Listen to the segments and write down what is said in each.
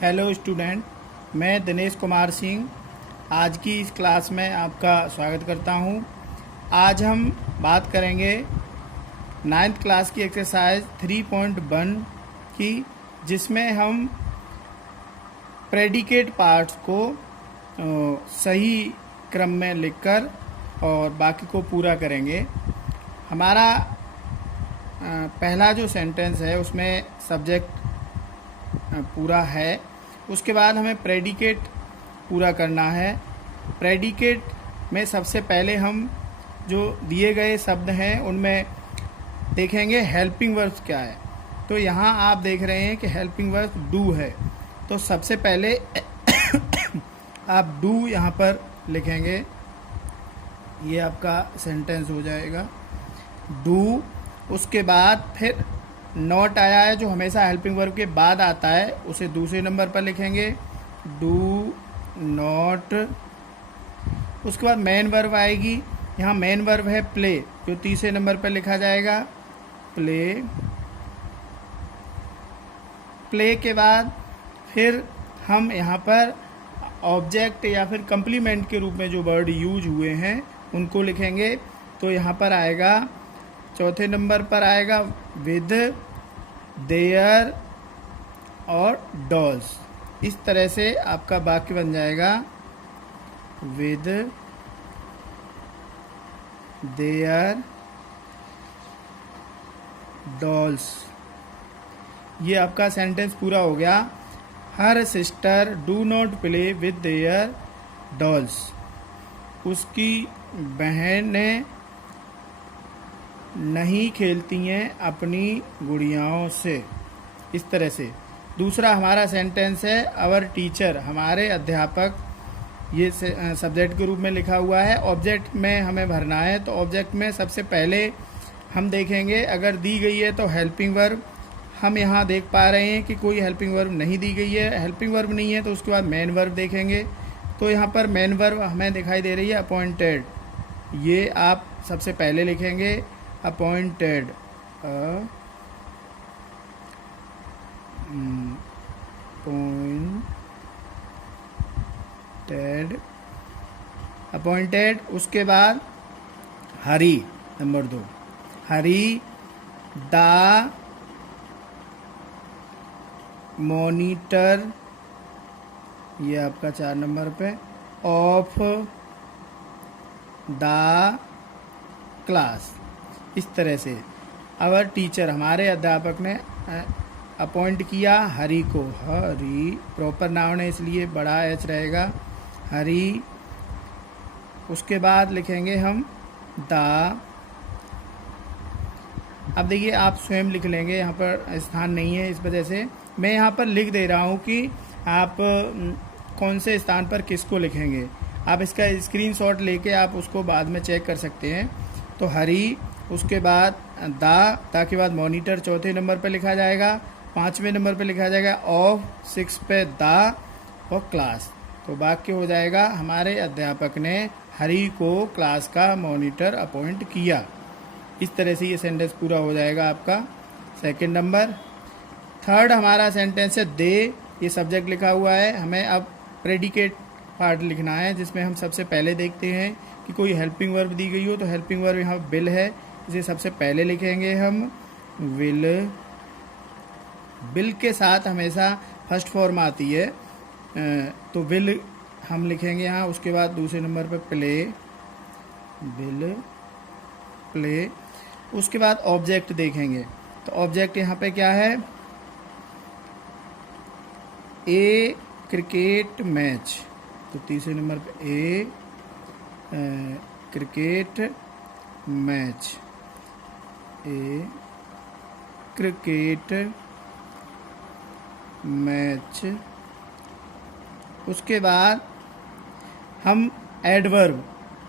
Hello student, मैं दिनेश कुमार सिंह आज की इस क्लास में आपका स्वागत करता हूं। आज हम बात करेंगे 9th क्लास की एक्सरसाइज 3.1 की, जिसमें हम प्रेडिकेट पार्ट्स को सही क्रम में लिखकर और बाकी को पूरा करेंगे। हमारा पहला जो सेंटेंस है उसमें सब्जेक्ट पूरा है, उसके बाद हमें प्रेडिकेट पूरा करना है। प्रेडिकेट में सबसे पहले हम जो दिए गए शब्द हैं उनमें देखेंगे हेल्पिंग वर्ब्स क्या है। तो यहाँ आप देख रहे हैं कि हेल्पिंग वर्ब डू है, तो सबसे पहले आप डू यहाँ पर लिखेंगे, ये आपका सेंटेंस हो जाएगा डू। उसके बाद फिर नॉट आया है जो हमेशा हेल्पिंग वर्ब के बाद आता है, उसे दूसरे नंबर पर लिखेंगे डू नॉट। उसके बाद मेन वर्ब आएगी, यहाँ मेन वर्ब है प्ले, जो तीसरे नंबर पर लिखा जाएगा प्ले। प्ले के बाद फिर हम यहाँ पर ऑब्जेक्ट या फिर कंप्लीमेंट के रूप में जो वर्ड यूज हुए हैं उनको लिखेंगे। तो यहाँ पर आएगा चौथे नंबर पर आएगा विद, देयर और डॉल्स। इस तरह से आपका वाक्य बन जाएगा विद, देयर, डॉल्स। ये आपका सेंटेंस पूरा हो गया। Her sister do not play with their dolls. उसकी बहनें नहीं खेलती हैं अपनी गुड़ियाओं से। इस तरह से दूसरा हमारा सेंटेंस है आवर टीचर, हमारे अध्यापक। ये सब्जेक्ट के रूप में लिखा हुआ है। ऑब्जेक्ट में हमें भरना है, तो ऑब्जेक्ट में सबसे पहले हम देखेंगे अगर दी गई है तो हेल्पिंग वर्ब। हम यहाँ देख पा रहे हैं कि कोई हेल्पिंग वर्ब नहीं दी गई है। हेल्पिंग वर्ब नहीं है तो उसके बाद मेन वर्ब देखेंगे। तो यहाँ पर मेन वर्ब हमें दिखाई दे रही है अपॉइंटेड, ये आप सबसे पहले लिखेंगे अपॉइंटेड। अपॉइंटेड। उसके बाद हरी, नंबर 2 हरी द मॉनिटर, ये आपका 4 नंबर पे, ऑफ द क्लास। इस तरह से अवर टीचर, हमारे अध्यापक ने अपॉइंट किया हरी को। हरी प्रॉपर नाउन है इसलिए बड़ा एच रहेगा, हरी। उसके बाद लिखेंगे हम द। अब देखिए आप स्वयं लिख लेंगे, यहाँ पर स्थान नहीं है, इस वजह से मैं यहाँ पर लिख दे रहा हूँ कि आप कौन से स्थान पर किसको लिखेंगे। आप इसका स्क्रीनशॉट लेके आप उसको बाद में चेक कर सकते हैं। तो हरी, उसके बाद द के बाद मॉनिटर चौथे नंबर पे लिखा जाएगा, 5वें नंबर पे लिखा जाएगा ऑफ, 6 पे द और क्लास। तो वाक्य हो जाएगा हमारे अध्यापक ने हरी को क्लास का मॉनिटर अपॉइंट किया। इस तरह से ये सेंटेंस पूरा हो जाएगा आपका सेकंड नंबर। थर्ड हमारा सेंटेंस है दे, ये सब्जेक्ट लिखा हुआ है। हमें अब प्रेडिकेट पार्ट लिखना है, जिसमें हम सबसे पहले देखते हैं कि कोई हेल्पिंग वर्ब दी गई हो। तो हेल्पिंग वर्ब यहाँ विल है, इसे सबसे पहले लिखेंगे हम विल। विल के साथ हमेशा फर्स्ट फॉर्म आती है, तो विल हम लिखेंगे यहाँ। उसके बाद दूसरे नंबर पे प्ले, विल प्ले। उसके बाद ऑब्जेक्ट देखेंगे, तो ऑब्जेक्ट यहाँ पे क्या है, ए क्रिकेट मैच। तो तीसरे नंबर पे ए क्रिकेट मैच, ए क्रिकेट मैच। उसके बाद हम एडवर्ब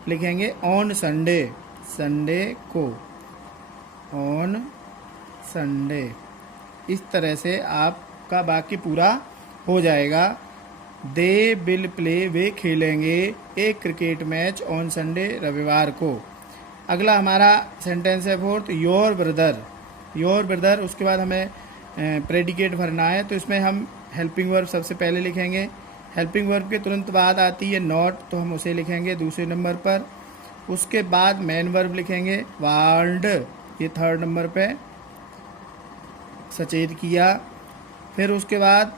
लिखेंगे ऑन संडे, संडे को, ऑन संडे। इस तरह से आपका वाक्य पूरा हो जाएगा। दे विल प्ले, वे खेलेंगे एक क्रिकेट मैच ऑन संडे, रविवार को। अगला हमारा सेंटेंस है fourth, your brother. Your brother, उसके बाद हमें प्रेडिकेट भरना है, तो इसमें हम हेल्पिंग वर्ब सबसे पहले लिखेंगे। हेल्पिंग वर्ब के तुरंत बाद आती है नॉट, तो हम उसे लिखेंगे दूसरे नंबर पर। उसके बाद मेन वर्ब लिखेंगे वार्नड, ये थर्ड नंबर पे, सचेत किया। फिर उसके बाद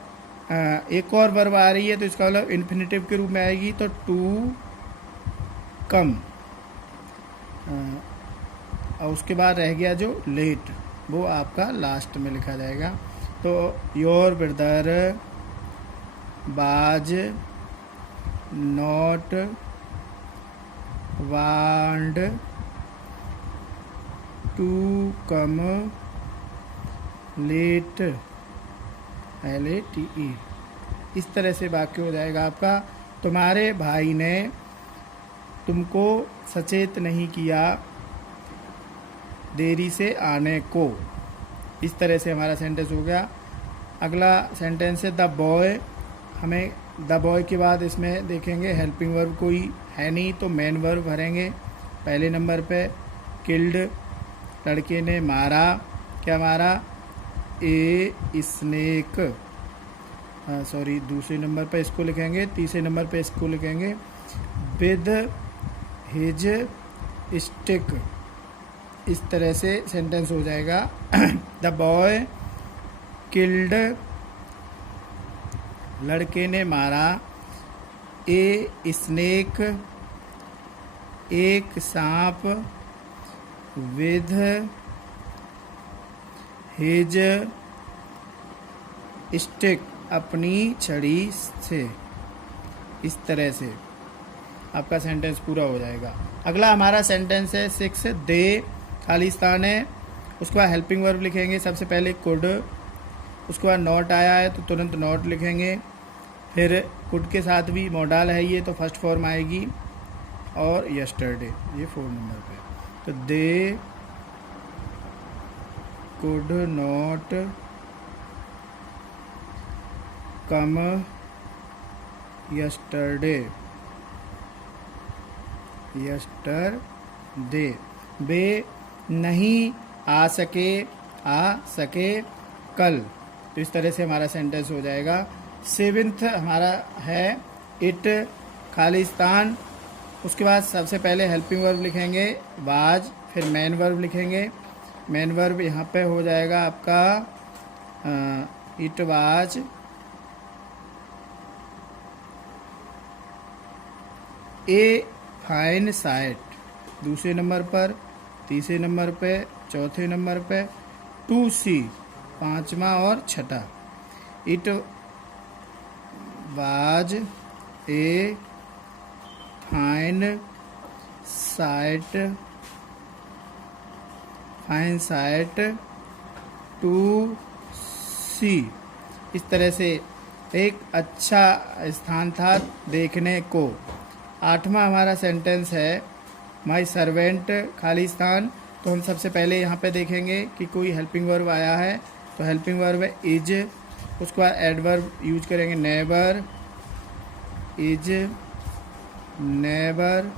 एक और वर्ब आ रही है, तो इसका मतलब इन्फिनेटिव के रूप में आएगी, तो टू कम। और उसके बाद रह गया जो लेट, वो आपका लास्ट में लिखा जाएगा। तो your brother was not want to come late, LATE। इस तरह से वाक्य हो जाएगा आपका, तुम्हारे भाई ने तुमको सचेत नहीं किया देरी से आने को। इस तरह से हमारा सेंटेंस हो गया। अगला सेंटेंस है द बॉय। हमें द बॉय के बाद इसमें देखेंगे हेल्पिंग वर्ब कोई है नहीं, तो मेन वर्ब भरेंगे। पहले नंबर पे किल्ड, लड़के ने मारा। क्या मारा? A snake. सॉरी, दूसरे नंबर पे इसको लिखेंगे, तीसरे नंबर पे इसको लिखेंगे विद हिज स्टिक। इस तरह से सेंटेंस हो जाएगा। द बॉय किल्ड, लड़के ने मारा, ए स्नेक, एक सांप, विद हिज स्टिक, अपनी छड़ी से। इस तरह से आपका सेंटेंस पूरा हो जाएगा। अगला हमारा सेंटेंस है 6 दे, खाली स्थान है। उसके बाद हेल्पिंग वर्ब लिखेंगे। सबसे पहले कुड, उसके बाद नॉट आया है तो तुरंत नॉट लिखेंगे। फिर कुड के साथ भी मॉडल है ये, तो फर्स्ट फॉर्म आएगी। और यस्टरडे, ये 4 नंबर पे। तो they could not come yesterday, yesterday. वे नहीं आ सके कल। तो इस तरह से हमारा सेंटेंस हो जाएगा। 7th हमारा है इट, खाली स्थान। उसके बाद सबसे पहले हेल्पिंग वर्ब लिखेंगे वाज, फिर मेन वर्ब लिखेंगे। मेन वर्ब यहाँ पे हो जाएगा आपका it was a fine site, दूसरे नंबर पर, तीसरे नंबर पे, चौथे नंबर पे, टू सी, पांचवा और छठा। It was a fine sight to see. इस तरह से एक अच्छा स्थान था देखने को। 8वां हमारा सेंटेंस है माई सर्वेंट, खाली स्थान। तो हम सबसे पहले यहाँ पे देखेंगे कि कोई हेल्पिंग वर्ब आया है, तो हेल्पिंग वर्ब है इज। उसके बाद एडवर्ब यूज करेंगे never, is never,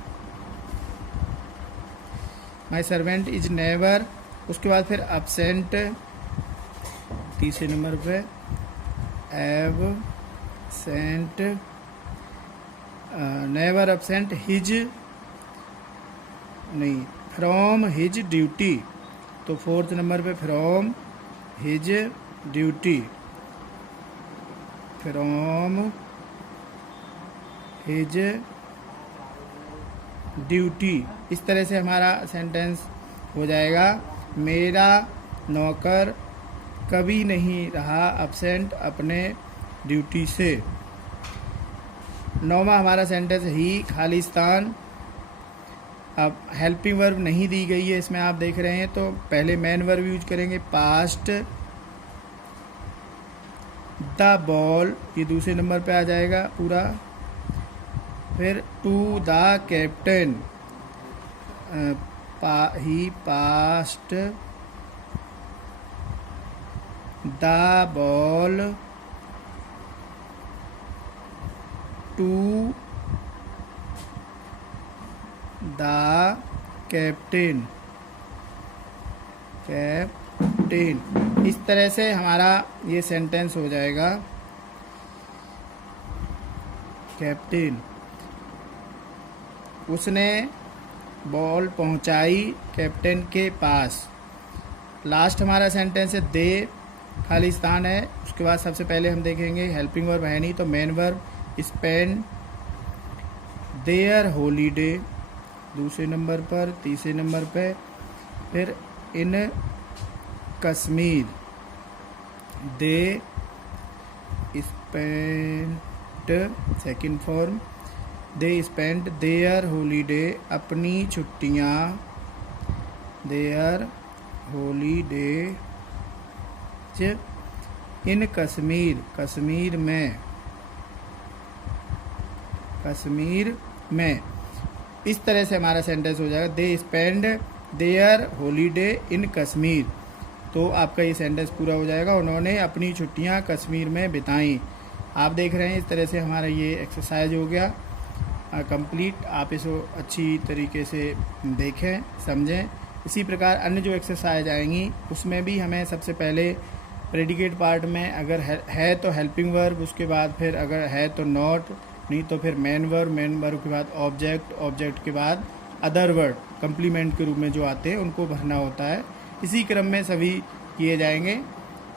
my servant is never. उसके बाद फिर absent, तीसरे नंबर पे एबसेंट, नेवर absent, हिज नहीं, फ्रॉम हिज ड्यूटी। तो 4th नंबर पे from his duty, from his duty. इस तरह से हमारा सेंटेंस हो जाएगा। मेरा नौकर कभी नहीं रहा absent अपने ड्यूटी से। 9वां हमारा सेंटेंस ही, खाली स्थान। अब हेल्पिंग वर्ब नहीं दी गई है इसमें, आप देख रहे हैं, तो पहले मेन वर्ब यूज करेंगे पास्ट। द बॉल, ये दूसरे नंबर पे आ जाएगा पूरा। फिर to the captain, he passed the ball to the captain. इस तरह से हमारा ये सेंटेंस हो जाएगा। कैप्टन, उसने बॉल पहुंचाई कैप्टन के पास। लास्ट हमारा सेंटेंस है दे, खाली स्थान है। उसके बाद सबसे पहले हम देखेंगे हेल्पिंग वर्ब है नहीं तो main verb spend their holiday दूसरे नंबर पर, तीसरे नंबर पे फिर in Kashmir they spent second form they spend their holiday अपनी छुट्टियाँ their holiday in Kashmir Kashmir में। इस तरह से हमारा सेंटेंस हो जाएगा they spend their holiday in Kashmir. तो आपका ये सेंटेंस पूरा हो जाएगा, उन्होंने अपनी छुट्टियां कश्मीर में बिताई। आप देख रहे हैं इस तरह से हमारा ये एक्सरसाइज हो गया कंप्लीट। आप इसको अच्छी तरीके से देखें समझें। इसी प्रकार अन्य जो एक्सरसाइज आएंगी उसमें भी हमें सबसे पहले प्रेडिकेट पार्ट में अगर है तो हेल्पिंग वर्ब, उसके बाद फिर अगर है तो नॉट, नहीं तो फिर मेन वर्ब के बाद ऑब्जेक्ट, ऑब्जेक्ट के बाद अदर वर्ड कम्प्लीमेंट के रूप में जो आते हैं उनको भरना होता है। इसी क्रम में सभी किए जाएंगे।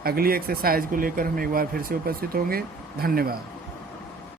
अगली एक्सरसाइज को लेकर हम एक बार फिर से उपस्थित होंगे। धन्यवाद।